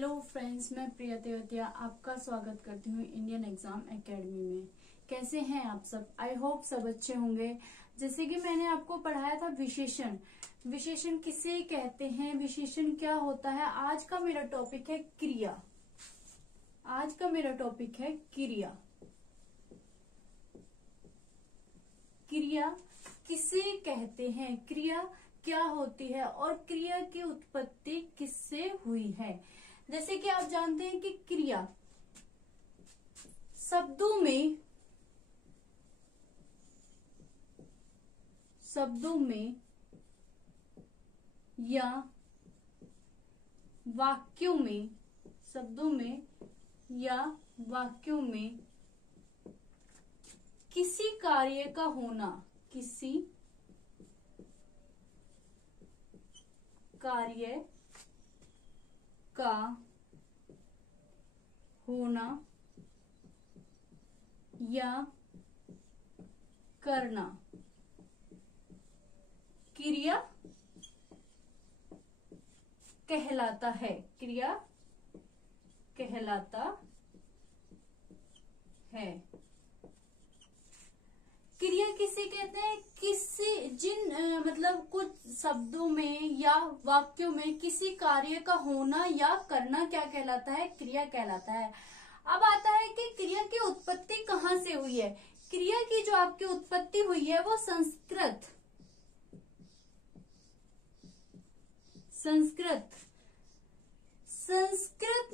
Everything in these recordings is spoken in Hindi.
हेलो फ्रेंड्स, मैं प्रिया तेवतिया आपका स्वागत करती हूँ इंडियन एग्जाम एकेडमी में। कैसे हैं आप सब? आई होप सब अच्छे होंगे। जैसे कि मैंने आपको पढ़ाया था विशेषण। विशेषण किसे कहते हैं, विशेषण क्या होता है। आज का मेरा टॉपिक है क्रिया। आज का मेरा टॉपिक है क्रिया। क्रिया किसे कहते हैं, क्रिया क्या होती है और क्रिया की उत्पत्ति किससे हुई है। जैसे कि आप जानते हैं कि क्रिया शब्दों में या वाक्यों में, शब्दों में या वाक्यों में किसी कार्य का होना, किसी कार्य का होना या करना क्रिया कहलाता है। क्रिया कहलाता है। क्रिया किसे कहते हैं? मतलब कुछ शब्दों में या वाक्यों में किसी कार्य का होना या करना क्या कहलाता है? क्रिया कहलाता है। अब आता है कि क्रिया की उत्पत्ति कहाँ से हुई है। क्रिया की जो आपकी उत्पत्ति हुई है वो संस्कृत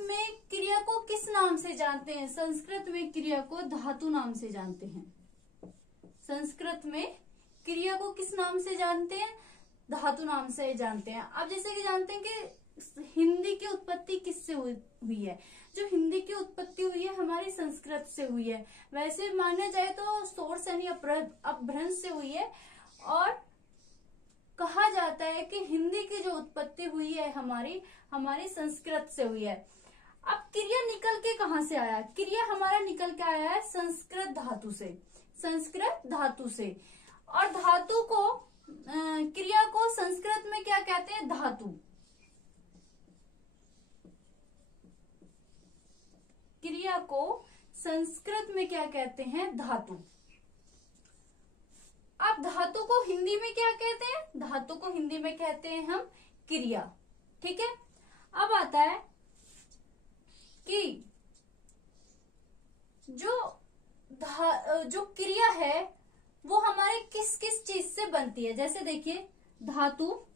में क्रिया को किस नाम से जानते हैं? संस्कृत में क्रिया को धातु नाम से जानते हैं। संस्कृत में क्रिया को किस नाम से जानते हैं? धातु नाम से जानते हैं। अब जैसे कि जानते हैं कि हिंदी की उत्पत्ति किससे हुई है। जो हिंदी की उत्पत्ति हुई है हमारी संस्कृत से हुई है। वैसे माना जाए तो सोर्स यानी अपभ्रंश से हुई है और कहा जाता है कि हिंदी की जो उत्पत्ति हुई है हमारी संस्कृत से हुई है। अब क्रिया निकल के कहाँ से आया? क्रिया हमारा निकल के आया है संस्कृत धातु से। और धातु को क्रिया को संस्कृत में क्या कहते हैं? धातु। क्रिया को संस्कृत में क्या कहते हैं? धातु। अब धातु को हिंदी में क्या कहते हैं? धातु को हिंदी में कहते हैं हम क्रिया। ठीक है। अब आता है कि जो क्रिया है वो हमारे किस किस चीज से बनती है। जैसे देखिए, धातु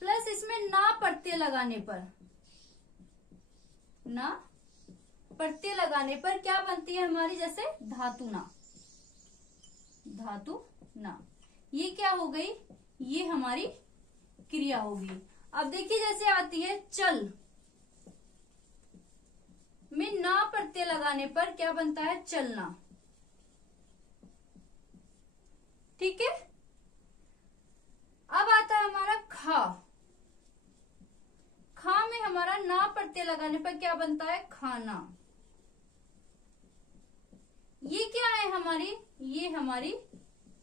प्लस इसमें ना प्रत्यय लगाने पर क्या बनती है हमारी? जैसे धातु ना। ये क्या हो गई? ये हमारी क्रिया होगी। अब देखिए, जैसे आती है चल में ना प्रत्यय लगाने पर क्या बनता है? चलना। ठीक है। अब आता है हमारा खा में हमारा ना प्रत्यय लगाने पर क्या बनता है? खाना। ये क्या है हमारी? ये हमारी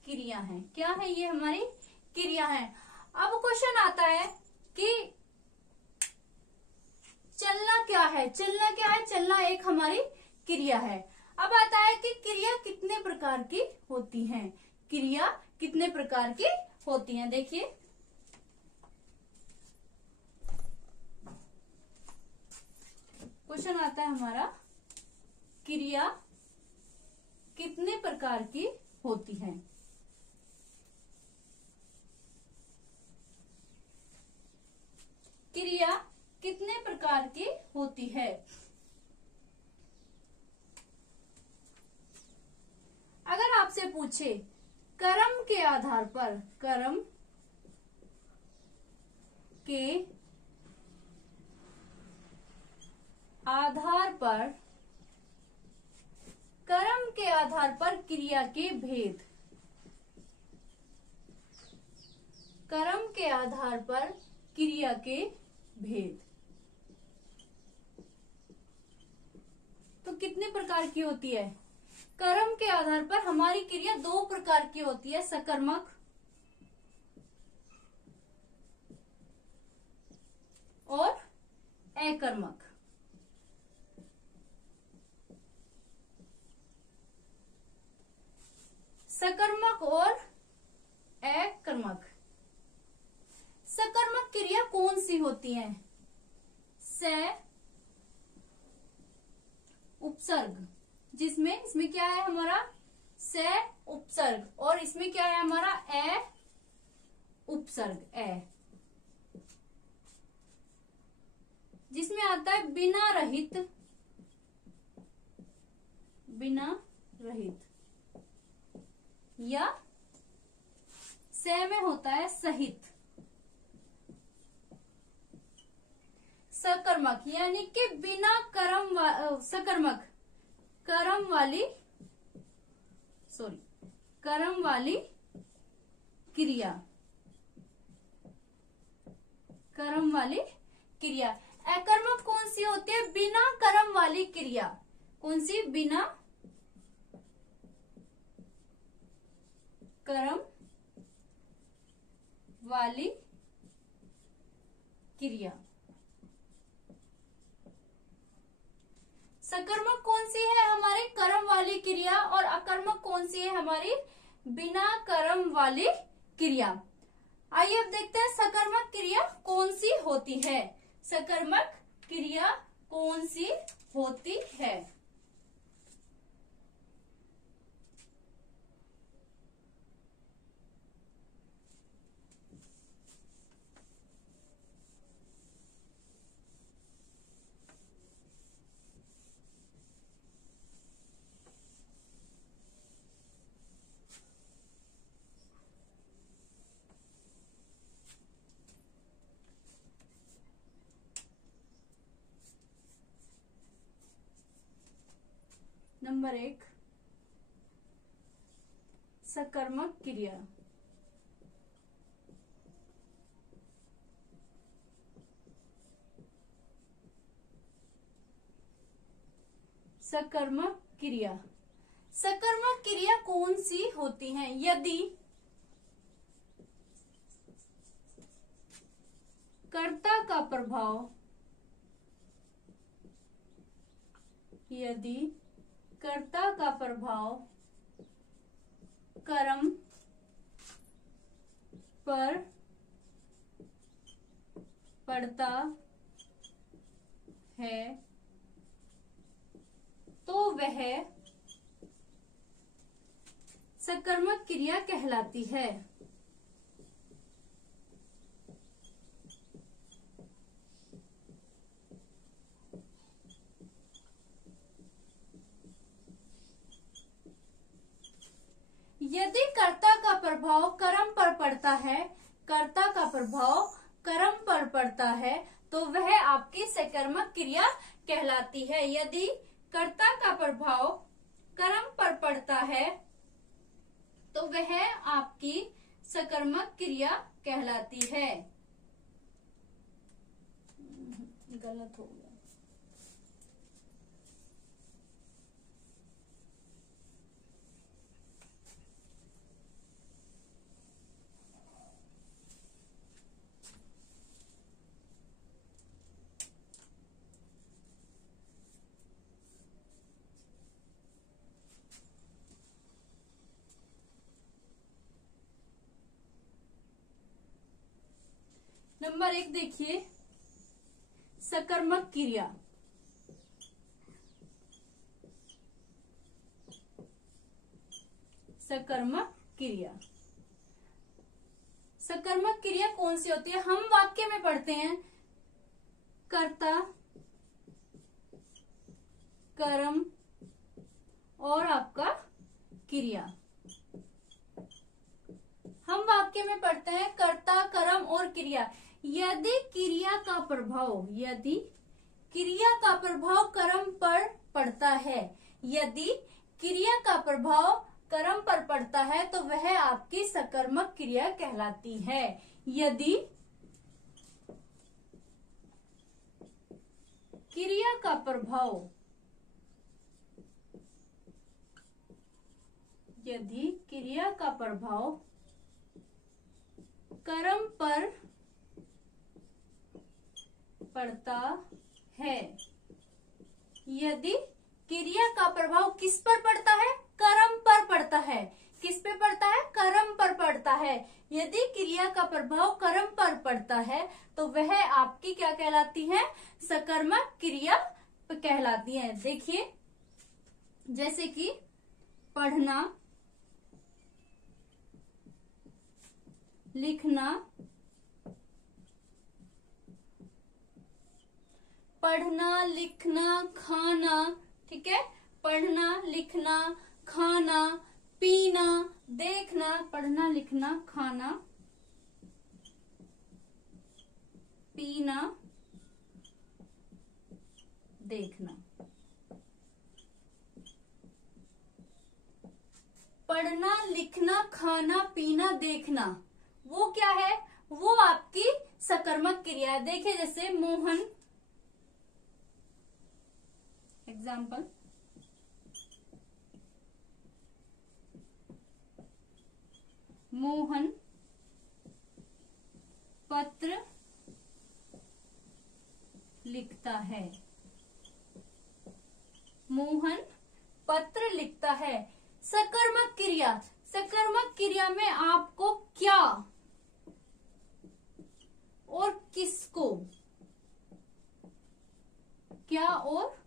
क्रिया है। क्या है? ये हमारी क्रिया है। अब क्वेश्चन आता है कि चलना क्या है? चलना एक हमारी क्रिया है। अब आता है कि क्रिया कितने प्रकार की होती हैं। क्रिया कितने प्रकार की होती हैं? देखिए, क्वेश्चन आता है हमारा, क्रिया कितने प्रकार की होती है। क्रिया कितने प्रकार की होती है? अगर आपसे पूछे कर्म के आधार पर, कर्म के आधार पर क्रिया के भेद। कर्म के आधार पर क्रिया के भेद तो कितने प्रकार की होती है? कर्म के आधार पर हमारी क्रिया दो प्रकार की होती है, सकर्मक सकर्मक। सकर्मक क्रिया कौन सी होती है? से उपसर्ग, जिसमें इसमें क्या है हमारा से उपसर्ग, और इसमें क्या है हमारा ए उपसर्ग, ए, जिसमें आता है बिना रहित, बिना रहित, या से में होता है सहित। सकर्मक यानी कि बिना सकर्मक कर्म वाली क्रिया, कर्म वाली क्रिया। अकर्मक कौन सी होती है? बिना कर्म वाली क्रिया। कौन सी? बिना कर्म वाली क्रिया। सकर्मक कौन सी है? हमारी कर्म वाली क्रिया। और अकर्मक कौन सी है? हमारी बिना कर्म वाली क्रिया। आइए अब देखते हैं सकर्मक क्रिया कौन सी होती है। सकर्मक क्रिया कौन सी होती है? नंबर 1, सकर्मक क्रिया। सकर्मक क्रिया, सकर्मक क्रिया कौन सी होती है? यदि कर्ता का प्रभाव, यदि कर्ता का प्रभाव कर्म पर पड़ता है तो वह सकर्मक क्रिया कहलाती है। यदि कर्ता का प्रभाव कर्म पर पड़ता है, कर्ता का प्रभाव कर्म पर पड़ता है तो वह आपकी सकर्मक क्रिया कहलाती है। यदि कर्ता का प्रभाव कर्म पर पड़ता है तो वह आपकी सकर्मक क्रिया कहलाती है। गलत हो गया। नंबर 1 देखिए, सकर्मक क्रिया। सकर्मक क्रिया, सकर्मक क्रिया कौन सी होती है? हम वाक्य में पढ़ते हैं कर्ता, कर्म और आपका क्रिया। हम वाक्य में पढ़ते हैं कर्ता, कर्म और क्रिया। यदि क्रिया का प्रभाव, यदि क्रिया का प्रभाव कर्म पर पड़ता है, यदि क्रिया का प्रभाव कर्म पर पड़ता है तो वह आपकी सकर्मक क्रिया कहलाती है। यदि क्रिया का प्रभाव, यदि क्रिया का प्रभाव कर्म पर पड़ता है, यदि क्रिया का प्रभाव किस पर पड़ता है? कर्म पर पड़ता है। किस पे पड़ता है? कर्म पर पड़ता है। यदि क्रिया का प्रभाव कर्म पर पड़ता है तो वह आपकी क्या कहलाती है? सकर्मक क्रिया कहलाती है। देखिए जैसे कि पढ़ना, लिखना, पढ़ना, लिखना, खाना, ठीक है, पढ़ना, लिखना, खाना, पीना, देखना, पढ़ना, लिखना, खाना, पीना, देखना। पढ़ना, लिखना, खाना, पीना, देखना, वो क्या है? वो आपकी सकर्मक क्रिया है। देखिए जैसे मोहन, एग्जाम्पल, मोहन पत्र लिखता है। मोहन पत्र लिखता है। सकर्मक क्रिया, सकर्मक क्रिया में आपको क्या और किसको, क्या और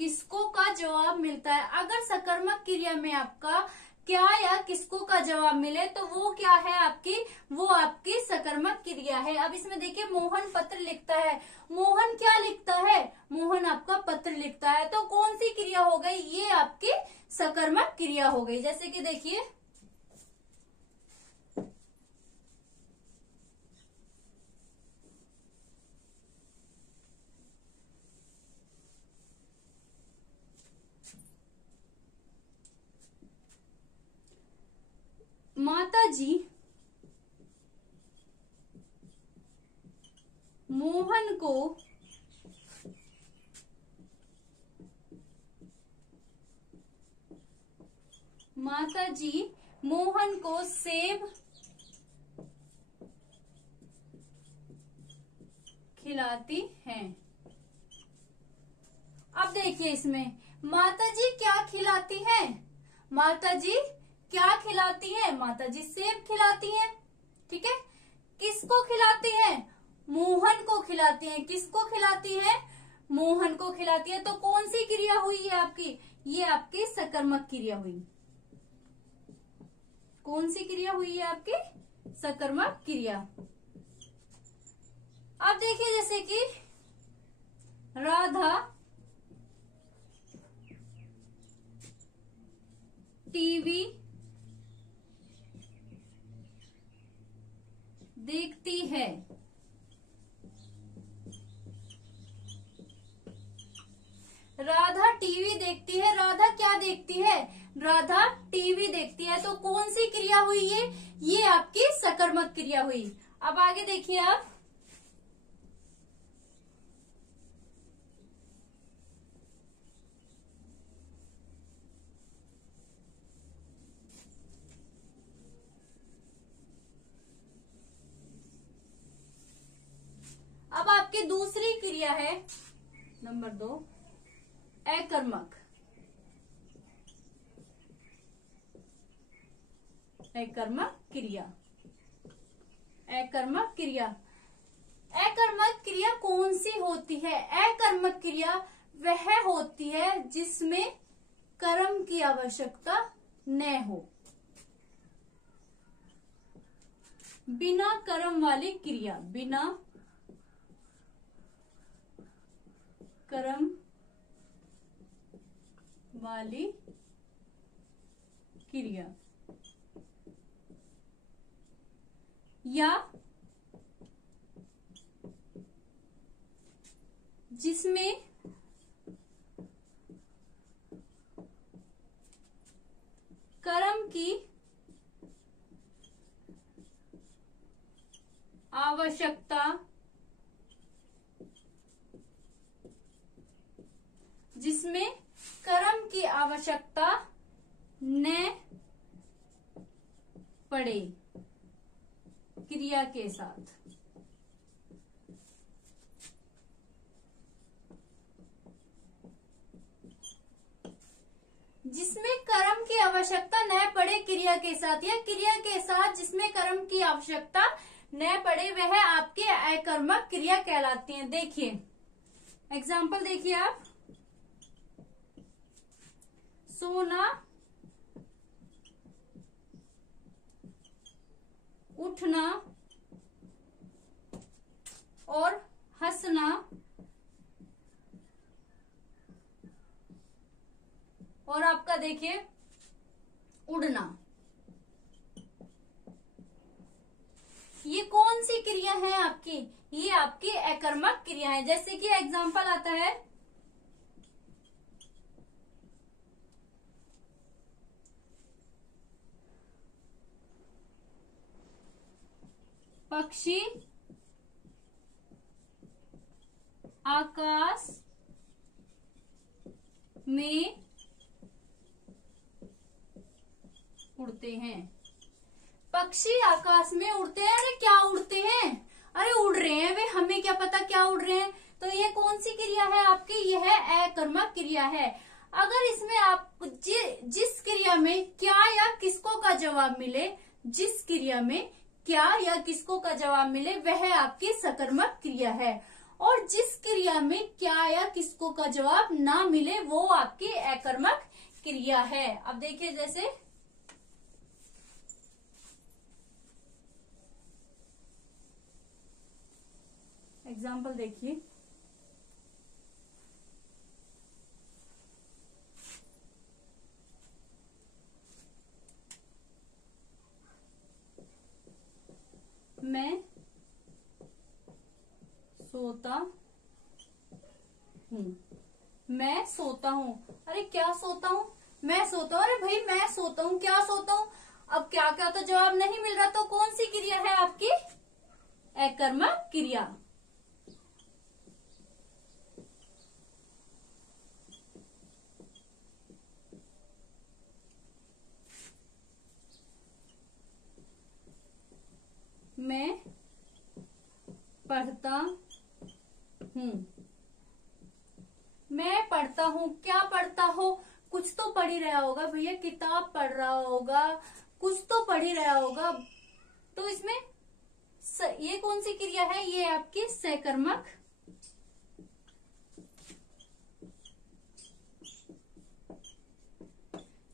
किसको का जवाब मिलता है? अगर सकर्मक क्रिया में आपका क्या या किसको का जवाब मिले तो वो क्या है आपकी? वो आपकी सकर्मक क्रिया है। अब इसमें देखिए मोहन पत्र लिखता है। मोहन क्या लिखता है? मोहन आपका पत्र लिखता है। तो कौन सी क्रिया हो गई? ये आपकी सकर्मक क्रिया हो गई। जैसे कि देखिए माताजी मोहन को सेब खिलाती हैं। अब देखिए इसमें माताजी क्या खिलाती हैं? माताजी क्या खिलाती हैं? माताजी सेब खिलाती हैं, ठीक है। किसको खिलाती हैं? मोहन को खिलाती हैं। किसको खिलाती हैं? मोहन को खिलाती है। तो कौन सी क्रिया हुई है आपकी? ये आपकी सकर्मक क्रिया हुई। कौन सी क्रिया हुई है आपकी? सकर्मक क्रिया। अब देखिए जैसे कि राधा टीवी देखती है। राधा टीवी देखती है। राधा क्या देखती है? राधा टीवी देखती है। तो कौन सी क्रिया हुई ये आपकी सकर्मक क्रिया हुई। अब आगे देखिए आप, अब आपकी दूसरी क्रिया है नंबर 2, अकर्मक। अकर्मक क्रिया। अकर्मक क्रिया। अकर्मक क्रिया कौन सी होती है? अकर्मक क्रिया वह होती है जिसमें कर्म की आवश्यकता न हो। बिना कर्म वाली क्रिया। बिना कर्म वाली क्रिया या जिसमें कर्म की आवश्यकता न पड़े क्रिया के साथ। जिसमें कर्म की आवश्यकता न पड़े क्रिया के साथ, या क्रिया के साथ जिसमें कर्म की आवश्यकता न पड़े वह आपकी अकर्मक क्रिया कहलाती है। देखिए एग्जाम्पल देखिए आप, सोना, उठना और हंसना और आपका देखिए उड़ना, ये कौन सी क्रिया है आपकी? ये आपकी अकर्मक क्रिया है। जैसे कि एग्जाम्पल आता है, पक्षी आकाश में उड़ते हैं। पक्षी आकाश में उड़ते हैं। अरे क्या उड़ते हैं? अरे उड़ रहे हैं वे, हमें क्या पता क्या उड़ रहे हैं। तो ये कौन सी क्रिया है आपकी? यह है अकर्मक क्रिया है। अगर इसमें आप जिस क्रिया में क्या या किसको का जवाब मिले, जिस क्रिया में क्या या किसको का जवाब मिले वह आपकी सकर्मक क्रिया है, और जिस क्रिया में क्या या किसको का जवाब ना मिले वो आपकी अकर्मक क्रिया है। अब देखिए जैसे एग्जाम्पल देखिए, मैं सोता हूँ। मैं सोता हूँ। अरे क्या सोता हूँ? मैं सोता हूँ। अरे भाई मैं सोता हूँ, क्या सोता हूँ? अब क्या क्या तो जवाब नहीं मिल रहा, तो कौन सी क्रिया है आपकी? अकर्मक क्रिया। मैं पढ़ता हूँ। मैं पढ़ता हूँ। क्या पढ़ता हो? कुछ तो पढ़ ही रहा होगा भैया, किताब पढ़ रहा होगा, कुछ तो पढ़ ही रहा होगा। तो इसमें ये कौन सी क्रिया है? ये आपकी सकर्मक।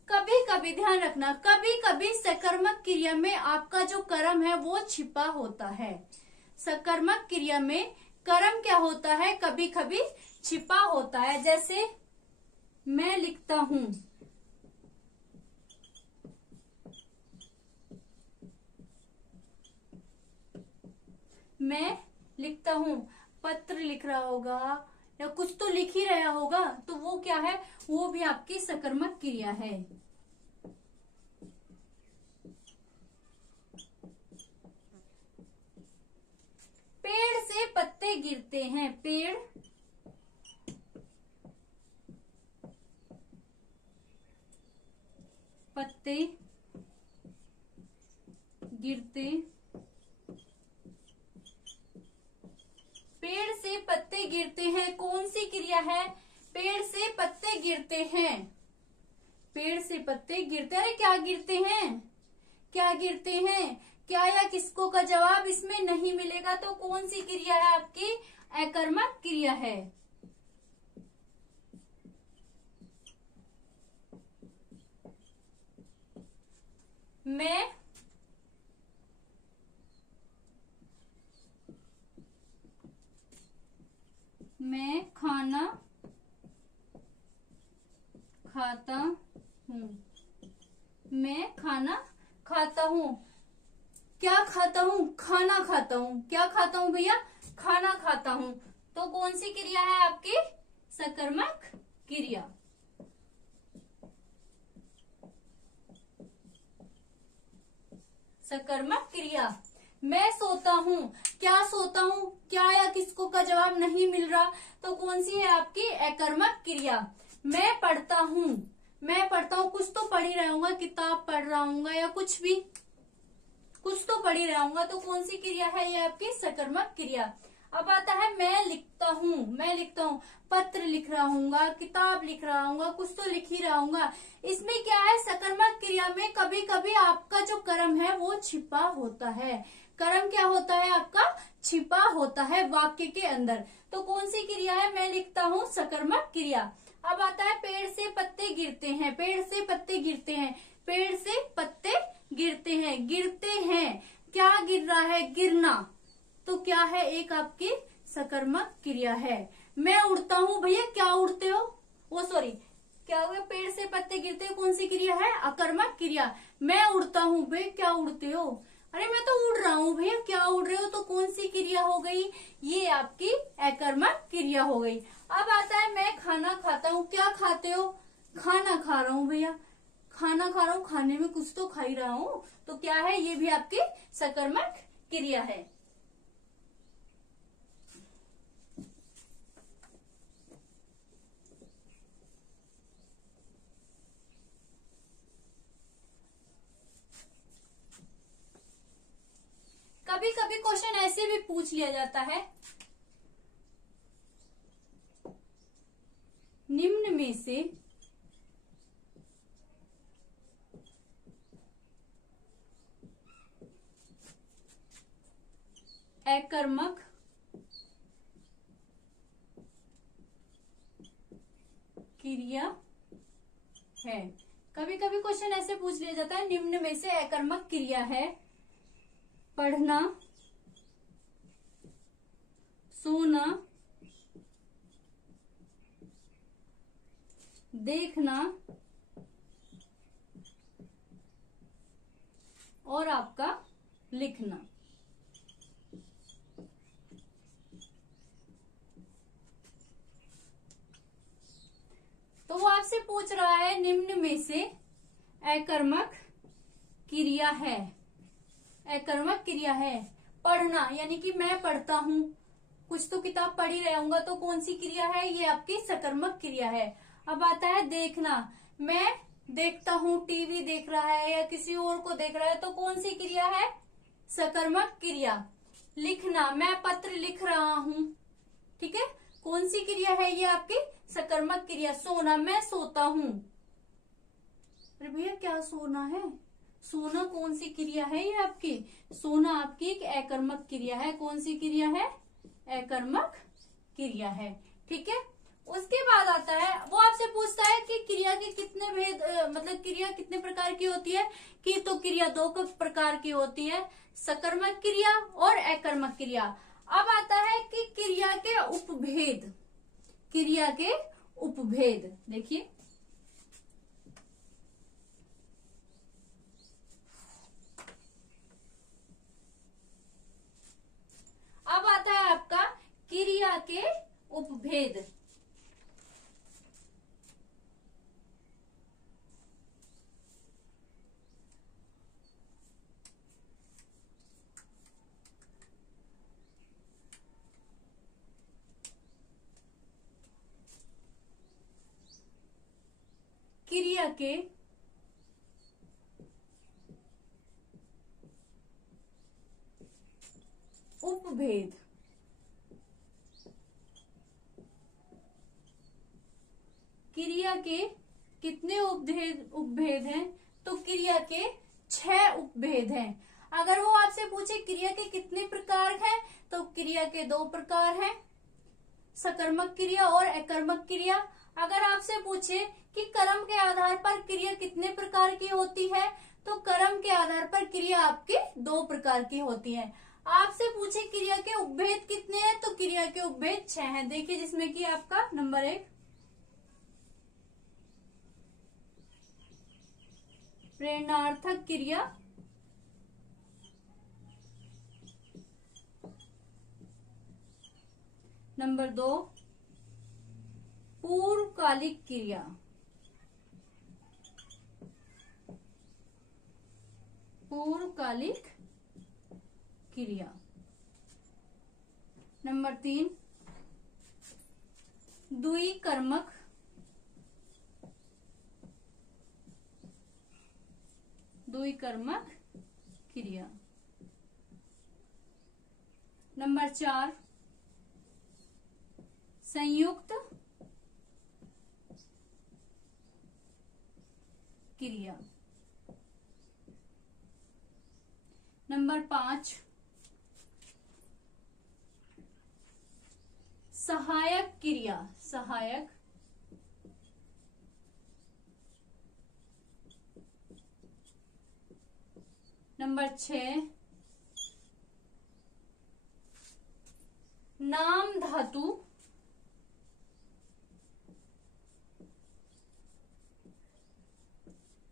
कभी कभी ध्यान रखना, कभी कभी सकर्मक क्रिया में आपका जो कर्म है वो छिपा होता है। सकर्मक क्रिया में कर्म क्या होता है? कभी कभी छिपा होता है। जैसे मैं लिखता हूं, मैं लिखता हूं, पत्र लिख रहा होगा या कुछ तो लिख ही रहा होगा, तो वो क्या है? वो भी आपकी सकर्मक क्रिया है। पेड़ से पत्ते गिरते हैं। पेड़ पत्ते गिरते, पेड़ से पत्ते गिरते हैं कौन सी क्रिया है? पेड़ से पत्ते गिरते हैं। पेड़ से पत्ते गिरते, अरे क्या गिरते हैं? क्या गिरते हैं? क्या या किसको का जवाब इसमें नहीं मिलेगा, तो कौन सी क्रिया है आपकी? अकर्मक क्रिया है। मैं खाना खाता हूँ। मैं खाना खाता हूँ। क्या खाता हूँ? खाना खाता हूँ। क्या खाता हूँ भैया? खाना खाता हूँ। तो कौन सी क्रिया है आपकी? सकर्मक क्रिया। सकर्मक क्रिया। मैं सोता हूँ। क्या सोता हूँ? क्या या किसको का जवाब नहीं मिल रहा, तो कौन सी है आपकी? अकर्मक क्रिया। मैं पढ़ता हूँ। मैं पढ़ता हूँ, कुछ तो पढ़ ही रहा हूँ, किताब पढ़ रहा हूँ या कुछ भी, कुछ तो पढ़ ही रहा हूँ, तो कौन सी क्रिया है ये आपकी? सकर्मक क्रिया। अब आता है मैं लिखता हूँ, मैं लिखता हूँ, पत्र लिख रहा हूँ, किताब लिख रहा हूँ, कुछ तो लिख ही रहा हूँ। इसमें क्या है, सकर्मक क्रिया में कभी कभी आपका जो कर्म है वो छिपा होता है। कर्म क्या होता है आपका, छिपा होता है वाक्य के अंदर। तो कौन सी क्रिया है, मैं लिखता हूँ, सकर्मक क्रिया। अब आता है पेड़ से पत्ते गिरते हैं, पेड़ से पत्ते गिरते हैं, पेड़ से पत्ते गिरते हैं, गिरते हैं, क्या गिर रहा है, गिरना, तो क्या है, एक आपकी सकर्मक क्रिया है। मैं उड़ता हूँ, भैया क्या उड़ते हो, वो सॉरी क्या हुआ, पेड़ से पत्ते गिरते हैं, कौन सी क्रिया है, अकर्मक क्रिया। मैं उड़ता हूँ, भैया क्या उड़ते हो, अरे मैं तो उड़ रहा हूँ, भैया क्या उड़ रहे हो, तो कौन सी क्रिया हो गई, ये आपकी अकर्मक क्रिया हो गई। अब आता है मैं खाना खाता हूँ, क्या खाते हो, खाना खा रहा हूँ, भैया खाना खा रहा हूँ, खाने में कुछ तो खा ही रहा हूँ, तो क्या है, ये भी आपकी सकर्मक क्रिया है। कभी कभी क्वेश्चन ऐसे भी पूछ लिया जाता है, निम्न में से अकर्मक क्रिया है। कभी कभी क्वेश्चन ऐसे पूछ लिया जाता है, निम्न में से अकर्मक क्रिया है, पढ़ना, सोना, देखना और आपका लिखना। तो वो आपसे पूछ रहा है निम्न में से अकर्मक क्रिया है, अकर्मक क्रिया है, पढ़ना, यानी कि मैं पढ़ता हूँ, कुछ तो किताब पढ़ ही रहूंगा, तो कौन सी क्रिया है, ये आपकी सकर्मक क्रिया है। अब आता है देखना, मैं देखता हूँ, टीवी देख रहा है या किसी और को देख रहा है, तो कौन सी क्रिया है, सकर्मक क्रिया। लिखना, मैं पत्र लिख रहा हूँ, ठीक है, कौन सी क्रिया है, ये आपकी सकर्मक क्रिया। सोना, मैं सोता हूँ, अरे भैया क्या सोना है, सोना कौन सी क्रिया है, ये आपकी सोना आपकी एक अकर्मक क्रिया है। कौन सी क्रिया है, अकर्मक क्रिया है, ठीक है। उसके बाद आता है, वो आपसे पूछता है कि क्रिया के कितने भेद, मतलब क्रिया कितने प्रकार की होती है, कि तो क्रिया दो प्रकार की होती है, सकर्मक क्रिया और अकर्मक क्रिया। अब आता है कि क्रिया के उपभेद, क्रिया के उपभेद, देखिए अब आता है आपका क्रिया के उपभेद। क्रिया के उपभेद, क्रिया के कितने उपभेद हैं, तो क्रिया के 6 उपभेद हैं। अगर वो आपसे पूछे क्रिया के कितने प्रकार हैं, तो क्रिया के 2 प्रकार हैं, सकर्मक क्रिया और अकर्मक क्रिया। अगर आपसे पूछे कि कर्म के आधार पर क्रिया कितने प्रकार की होती है, तो कर्म के आधार पर क्रिया आपके 2 प्रकार की होती है। आपसे पूछे क्रिया के उपभेद कितने हैं, तो क्रिया के उपभेद 6 हैं। देखिए जिसमें कि आपका नंबर 1 प्रेरणार्थक क्रिया, नंबर 2 पूर्वकालिक क्रिया, पूर्वकालिक क्रिया, नंबर 3 द्विकर्मक, द्विकर्मक क्रिया, नंबर 4 संयुक्त क्रिया। नंबर 5 सहायक क्रिया। सहायक नंबर 6 नाम धातु।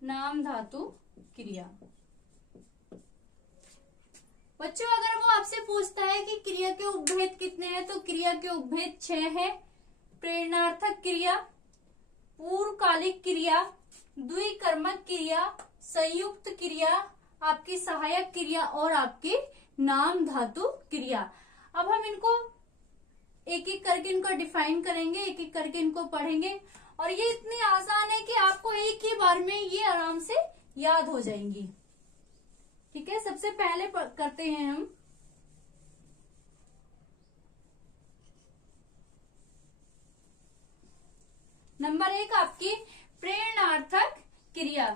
नाम धातु क्रिया। बच्चों अगर वो आपसे पूछता है कि क्रिया के उपभेद कितने हैं, तो क्रिया के उपभेद 6 है। प्रेरणार्थक क्रिया, पूर्वकालिक क्रिया, द्विकर्मक क्रिया, संयुक्त क्रिया, आपकी सहायक क्रिया और आपकी नाम धातु क्रिया। अब हम इनको एक एक करके इनको डिफाइन करेंगे, एक एक करके इनको पढ़ेंगे, और ये इतनी आसान है कि आपको एक ही बार में ये आराम से याद हो जाएंगी। ठीक है, सबसे पहले करते हैं हम नंबर 1 आपकी प्रेरणार्थक क्रिया।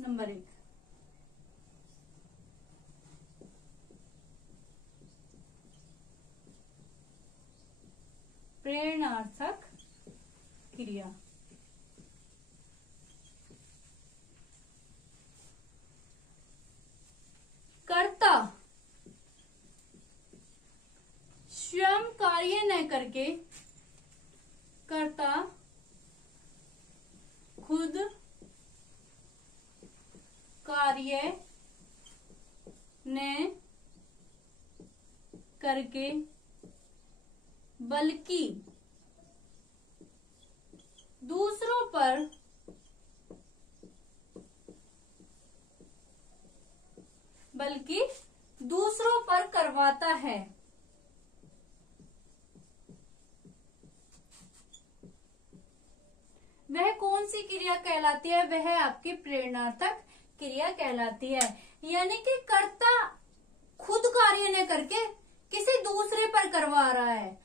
नंबर 1 प्रेरणार्थक क्रिया। कर्ता स्वयं कार्य न करके, कर्ता खुद कार्य न करके बल्कि दूसरों पर करवाता है। वह कौन सी क्रिया कहलाती है? वह आपकी प्रेरणार्थक क्रिया कहलाती है। यानी कि कर्ता खुद कार्य न करके किसी दूसरे पर करवा रहा है,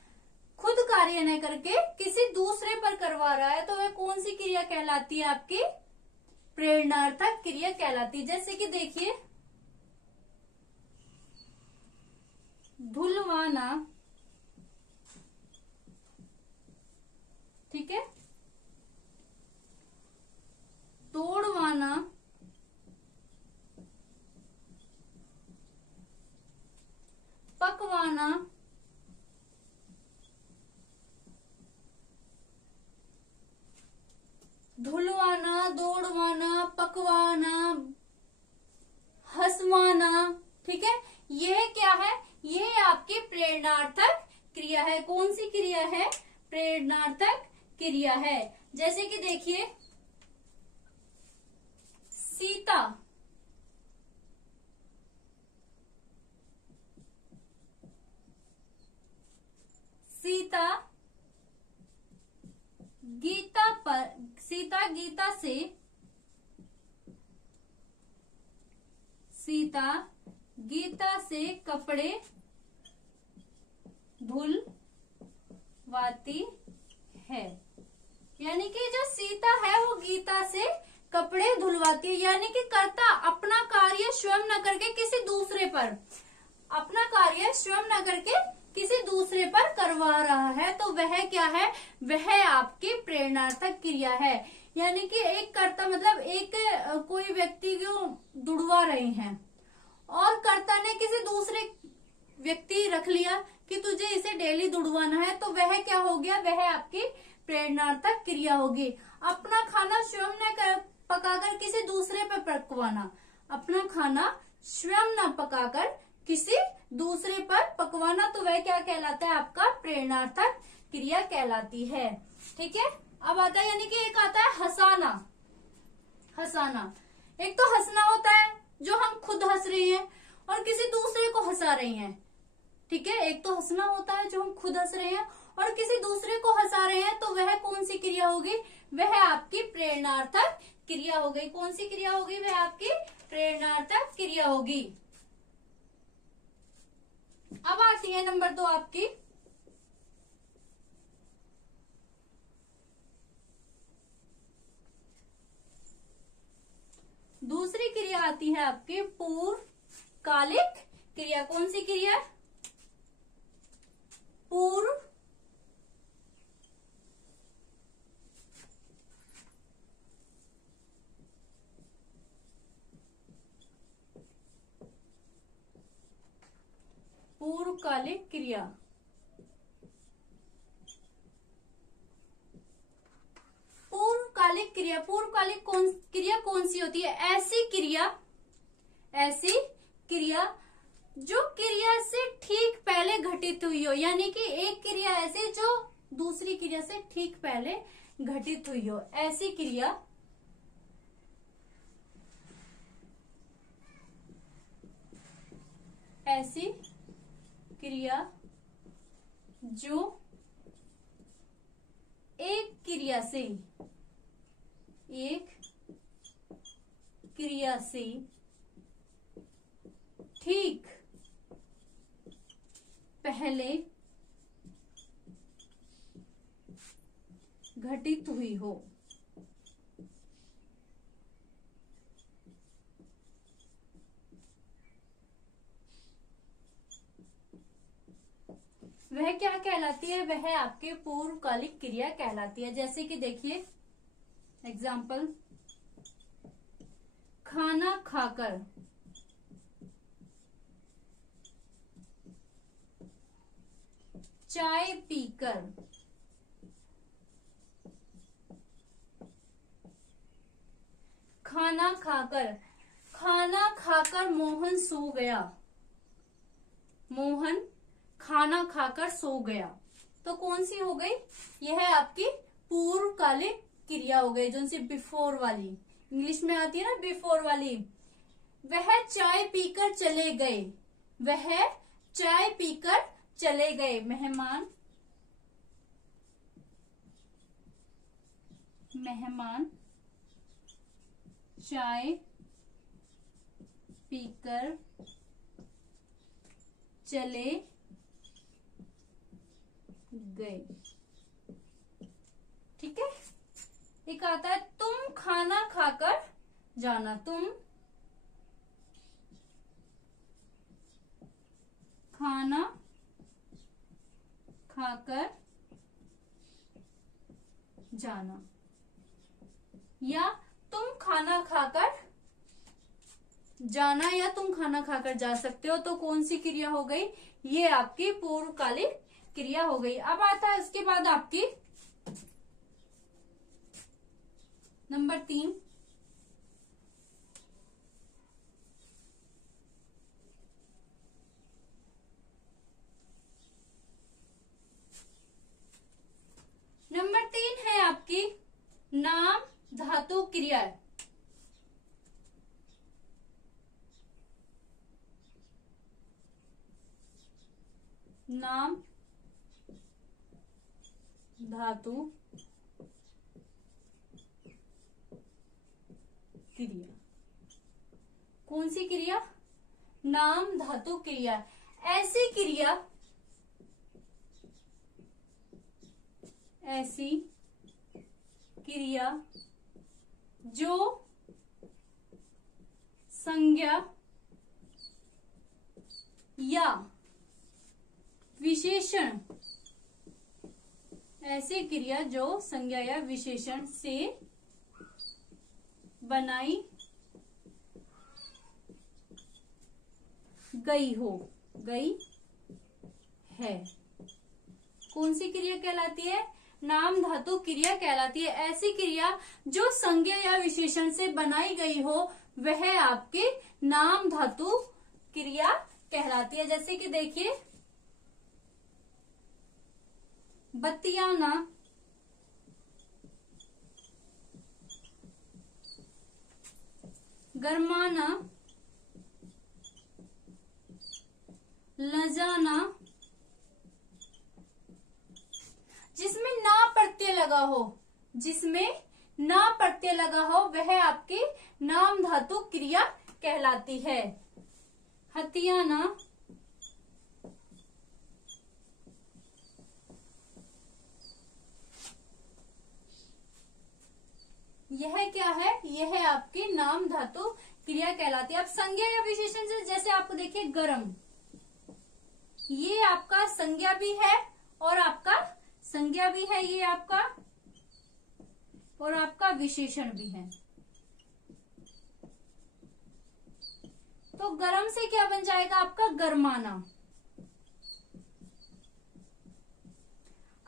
खुद कार्य न करके किसी दूसरे पर करवा रहा है, तो वह कौन सी क्रिया कहलाती है? आपकी प्रेरणार्थक क्रिया कहलाती है। जैसे कि देखिए, धुलवाना, ठीक है, तोड़वाना, पकवाना, धुलवाना, दौड़वाना, पकवाना, हंसवाना, ठीक है, यह क्या है? यह आपकी प्रेरणार्थक क्रिया है। कौन सी क्रिया है? प्रेरणार्थक क्रिया है। जैसे कि देखिए, सीता, सीता गीता से कपड़े धुलवाती है। यानी कि जो सीता है वो गीता से कपड़े धुलवाती है। यानी कि कर्ता अपना कार्य स्वयं न करके किसी दूसरे पर, अपना कार्य स्वयं न करके किसी दूसरे पर करवा रहा है, तो वह क्या है? वह आपकी प्रेरणार्थक क्रिया है। यानी कि एक कर्ता मतलब एक कोई व्यक्ति को दुड़वा रहे हैं और कर्ता ने किसी दूसरे व्यक्ति रख लिया कि तुझे इसे डेली दुड़वाना है, तो वह क्या हो गया? वह आपकी प्रेरणार्थक क्रिया होगी। अपना खाना स्वयं न पकाकर किसी दूसरे पर पकवाना, अपना खाना स्वयं न पकाकर किसी दूसरे पर पकवाना, तो वह क्या कहलाता है? आपका प्रेरणार्थक क्रिया कहलाती है। ठीक है, अब आता है, यानी कि एक आता है हंसाना। हंसाना, एक तो हंसना होता है जो हम खुद हंस रहे हैं और किसी दूसरे को हंसा रहे हैं। ठीक है, एक तो हंसना होता है जो हम खुद हंस रहे हैं और किसी दूसरे को हंसा रहे हैं, तो वह कौन सी क्रिया होगी? वह आपकी प्रेरणार्थक क्रिया हो गई। कौन सी क्रिया होगी? वह आपकी प्रेरणार्थक क्रिया होगी। अब आती है नंबर 2 आपकी आती है आपकी पूर्वकालिक क्रिया। कौन सी क्रिया? पूर्वकालिक क्रिया। पूर्वकालिक क्रिया, पूर्वकालिक क्रिया कौन सी होती है? ऐसी क्रिया जो क्रिया से ठीक पहले घटित हुई हो, यानी कि एक क्रिया ऐसी जो दूसरी क्रिया से ठीक पहले घटित हुई हो। ऐसी क्रिया जो एक क्रिया से ठीक पहले घटित हुई हो। वह क्या कहलाती है? वह आपके पूर्वकालिक क्रिया कहलाती है। जैसे कि देखिए एग्जाम्पल, खाना खाकर, चाय पीकर, खाना खाकर मोहन सो गया। मोहन खाना खाकर सो गया। तो कौन सी हो गई? यह आपकी पूर्वकालिक क्रिया हो गई, जो सी बिफोर वाली, इंग्लिश में आती है ना बिफोर वाली। वह चाय पीकर चले गए। वह चाय पीकर चले गए। मेहमान चाय पीकर चले गए। ठीक है। एक आता है तुम खाना खाकर जाना। तुम खाना खाकर जाना, या तुम खाना खाकर जाना, या तुम खाना खाकर जा सकते हो। तो कौन सी क्रिया हो गई? ये आपकी पूर्वकालिक क्रिया हो गई। अब आता है इसके बाद आपकी नंबर 3, नंबर 3 है आपकी नाम धातु क्रिया। नाम धातु क्रिया। कौन सी क्रिया? नाम धातु क्रिया। ऐसी क्रिया जो संज्ञा या विशेषण, ऐसी क्रिया जो संज्ञा या विशेषण से बनाई गई है। कौन सी क्रिया कहलाती है? नाम धातु क्रिया कहलाती है। ऐसी क्रिया जो संज्ञा या विशेषण से बनाई गई हो, वह आपके नाम धातु क्रिया कहलाती है। जैसे कि देखिए बतियाना, गरमाना, लजाना, जिसमें ना प्रत्यय लगा हो, वह आपकी नाम धातु क्रिया कहलाती है। हथियाना, यह क्या है? यह आपकी नाम धातु क्रिया कहलाती है। अब संज्ञा या विशेषण से जैसे आपको देखिए गरम, ये आपका संज्ञा भी है और आपका संज्ञा भी है, ये आपका और आपका विशेषण भी है। तो गरम से क्या बन जाएगा आपका गरमाना।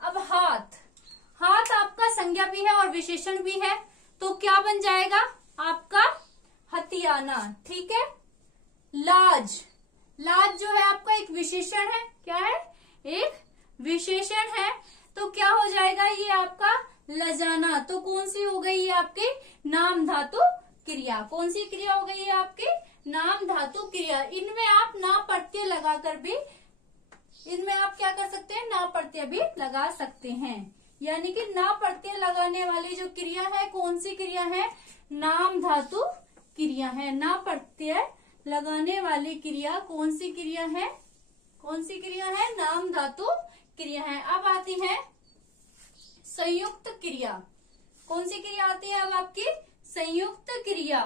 अब हाथ, हाथ आपका संज्ञा भी है और विशेषण भी है, तो क्या बन जाएगा आपका हथियाना। ठीक है। लाज, लाज जो है आपका एक विशेषण है, क्या है एक विशेषण है, तो क्या हो जाएगा ये आपका लजाना। तो कौन सी हो गई ये आपके नाम धातु क्रिया, कौन सी क्रिया हो गई है आपके नाम धातु क्रिया। इनमें आप ना प्रत्यय लगाकर भी, इनमें आप क्या कर सकते हैं ना प्रत्यय भी लगा सकते हैं। यानी कि ना प्रत्यय लगाने वाली जो क्रिया है कौन सी क्रिया है, नाम धातु क्रिया है। ना प्रत्यय लगाने वाली क्रिया कौन सी क्रिया है, कौन सी क्रिया है, नाम धातु क्रिया है। अब आती है संयुक्त क्रिया। कौन सी क्रिया आती है अब आपकी संयुक्त क्रिया।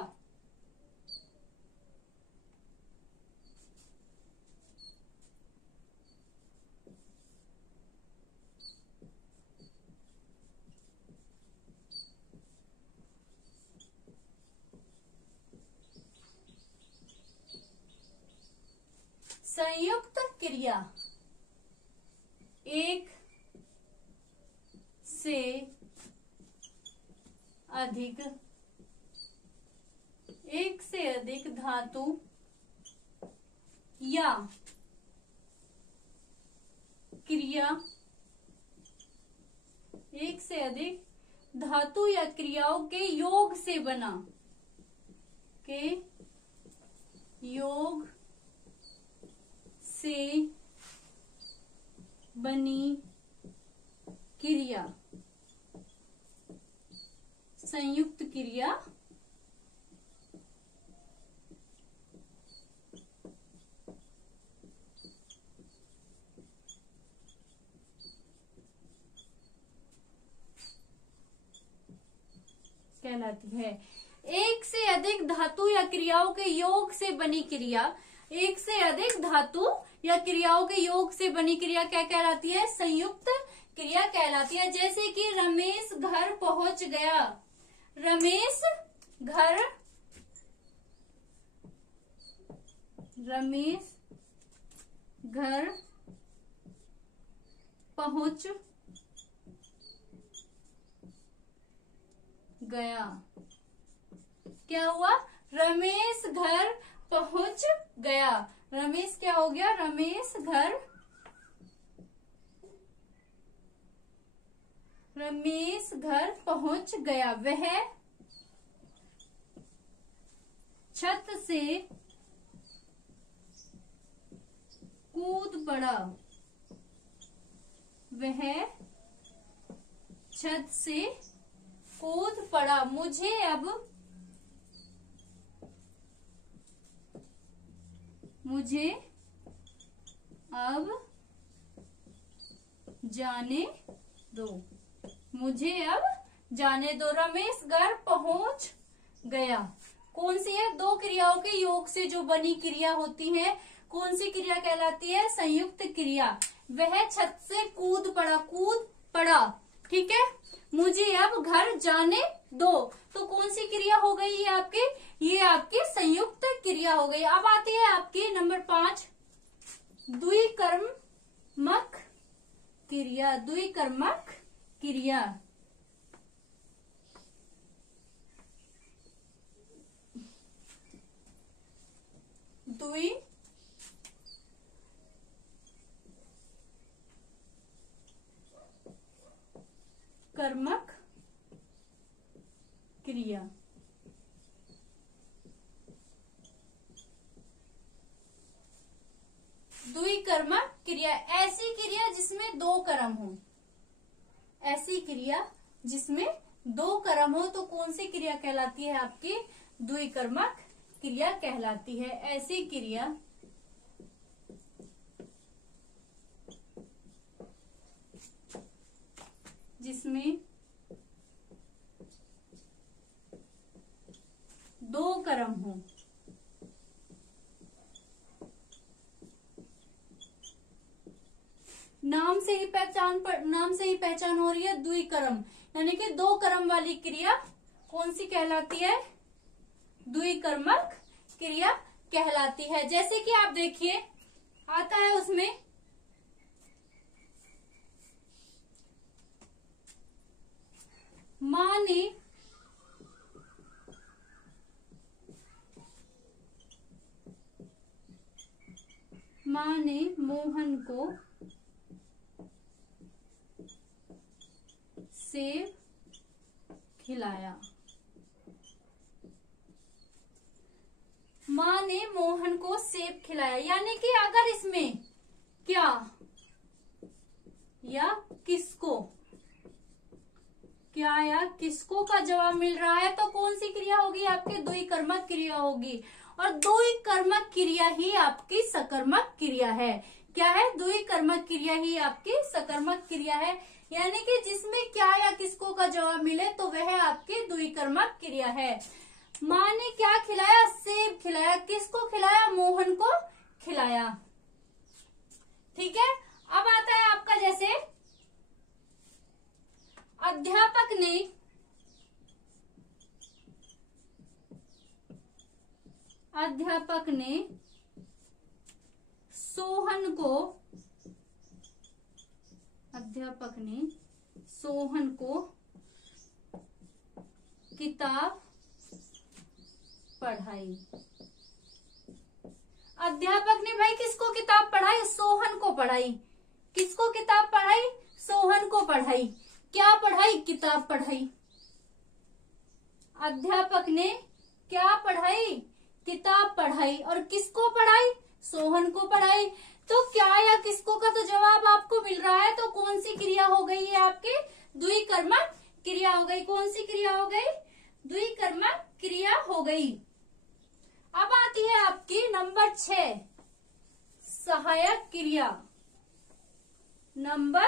संयुक्त क्रिया एक से अधिक, एक से अधिक धातु या क्रिया, एक से अधिक धातु या क्रियाओं के योग से बना, के योग से बनी क्रिया संयुक्त क्रिया कहलाती है। एक से अधिक धातु या क्रियाओं के योग से बनी क्रिया, एक से अधिक धातु या क्रियाओं के योग से बनी क्रिया क्या कहलाती है, संयुक्त क्रिया कहलाती है। जैसे कि रमेश घर पहुंच गया, रमेश घर, रमेश घर पहुंच गया। क्या हुआ, रमेश घर पहुंच गया। रमेश क्या हो गया, रमेश घर, रमेश घर पहुंच गया। वह छत से कूद पड़ा, वह छत से कूद पड़ा। मुझे अब जाने दो, मुझे अब जाने दो। रमेश घर पहुंच गया कौन सी है, दो क्रियाओं के योग से जो बनी क्रिया होती है, कौन सी क्रिया कहलाती है, संयुक्त क्रिया। वह छत से कूद पड़ा, कूद पड़ा, ठीक है। मुझे अब घर जाने दो, तो कौन सी क्रिया हो गई है आपकी, ये आपकी संयुक्त क्रिया हो गई। अब आती है आपकी नंबर 5 द्विकर्मक क्रिया। द्विकर्मक क्रिया द्विकर्मक क्रिया द्विकर्मक क्रिया ऐसी क्रिया जिसमें दो कर्म हो, ऐसी क्रिया जिसमें दो कर्म हो तो कौन सी क्रिया कहलाती है आपकी, द्विकर्मक क्रिया कहलाती है। ऐसी क्रिया जिसमें दो कर्म हो, नाम से ही पहचान हो रही है द्विकर्म, यानी कि दो कर्म वाली क्रिया कौन सी कहलाती है? द्विकर्मक क्रिया कहलाती है। जैसे कि आप देखिए आता है उसमें माँ ने मोहन को सेब खिलाया। माँ ने मोहन को सेब खिलाया, यानी कि अगर इसमें क्या या किसको, क्या या किसको का जवाब मिल रहा है तो कौन सी क्रिया होगी? आपकी द्विकर्मक क्रिया होगी। और द्विकर्मक क्रिया ही आपकी सकर्मक क्रिया है। क्या है? द्विकर्मक क्रिया ही आपकी सकर्मक क्रिया है, यानी कि जिसमें क्या या किसको का जवाब मिले तो वह आपकी द्विकर्मक क्रिया है। माँ ने क्या खिलाया? सेब खिलाया। किसको खिलाया? मोहन को खिलाया। ठीक है। अब आता है आपका जैसे अध्यापक ने सोहन को किताब पढ़ाई। अध्यापक ने भाई किसको किताब पढ़ाई? सोहन को पढ़ाई। किसको किताब पढ़ाई? सोहन को पढ़ाई। क्या पढ़ाई? किताब पढ़ाई। अध्यापक ने क्या पढ़ाई? किताब पढ़ाई। और किसको पढ़ाई? सोहन को पढ़ाई। तो क्या या किसको का तो जवाब आपको मिल रहा है, तो कौन सी क्रिया हो गई है? आपकी द्विकर्मक क्रिया हो गई। कौन सी क्रिया हो गई? द्विकर्मक क्रिया हो गई। अब आती है आपकी नंबर 6 सहायक क्रिया। नंबर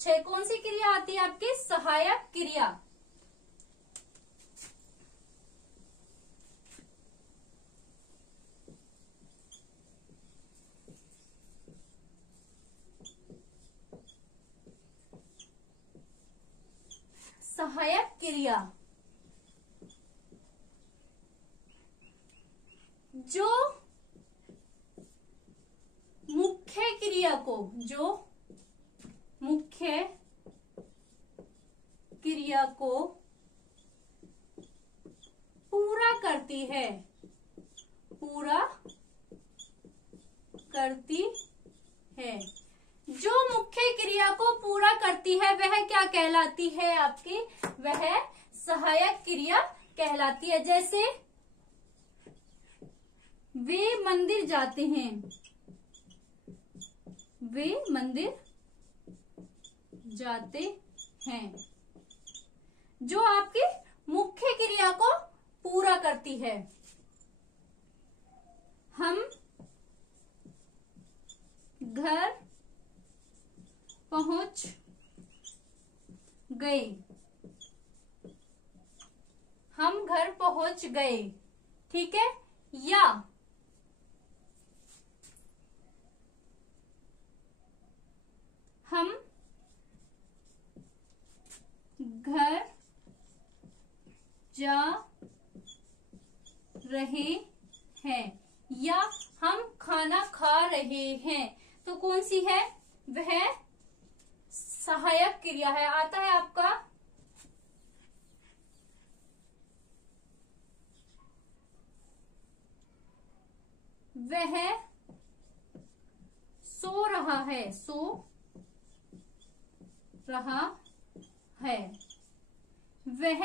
6 कौन सी क्रिया आती है आपकी? सहायक क्रिया। सहायक क्रिया जो मुख्य क्रिया को पूरा करती है, जो मुख्य क्रिया को पूरा करती है वह क्या कहलाती है आपकी? वह सहायक क्रिया कहलाती है। जैसे वे मंदिर जाते हैं, जो आपकी मुख्य क्रिया को पूरा करती है। हम घर पहुंच गए। ठीक है। या हम घर जा रहे हैं, या हम खाना खा रहे हैं। तो कौन सी है? वह सहायक क्रिया है। आता है आपका वह सो रहा है, वह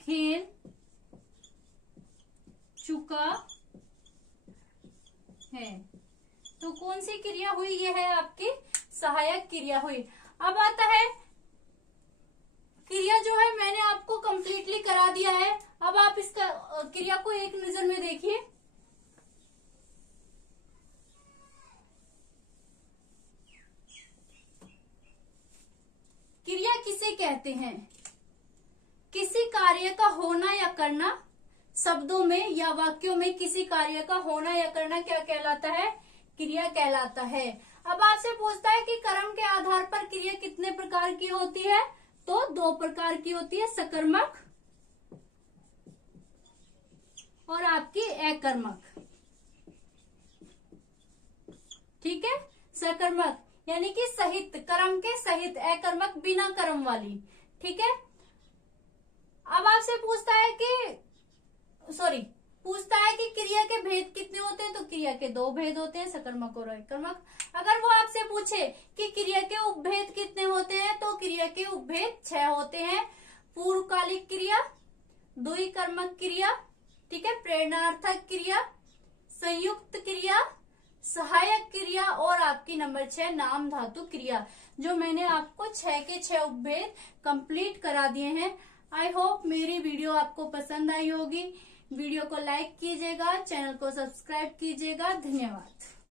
खेल चुका है। तो कौन सी क्रिया हुई? यह है आपकी सहायक क्रिया हुई। अब आता है क्रिया जो है मैंने आपको कंप्लीटली करा दिया है। अब आप इसका क्रिया को एक नजर में देखिए। क्रिया किसे कहते हैं? किसी कार्य का होना या करना, शब्दों में या वाक्यों में किसी कार्य का होना या करना क्या कहलाता है? क्रिया कहलाता है। अब आपसे पूछता है कि कर्म के आधार पर क्रिया कितने प्रकार की होती है, तो 2 प्रकार की होती है, सकर्मक और आपकी अकर्मक। ठीक है, सकर्मक यानी कि सहित, कर्म के सहित, अकर्मक बिना कर्म वाली। ठीक है, अब आपसे पूछता है कि क्रिया के भेद कितने होते हैं, तो क्रिया के 2 भेद होते हैं, सकर्मक और अकर्मक। अगर वो आपसे पूछे कि क्रिया के उपभेद कितने होते हैं, तो क्रिया के उपभेद 6 होते हैं। पूर्वकालिक क्रिया, द्विकर्मक क्रिया, ठीक है, प्रेरणार्थक क्रिया, संयुक्त क्रिया, सहायक क्रिया और आपकी नंबर 6 नाम धातु क्रिया। जो मैंने आपको 6 के 6 उपभेद कंप्लीट करा दिए हैं। आई होप मेरी वीडियो आपको पसंद आई होगी। वीडियो को लाइक कीजिएगा, चैनल को सब्सक्राइब कीजिएगा। धन्यवाद।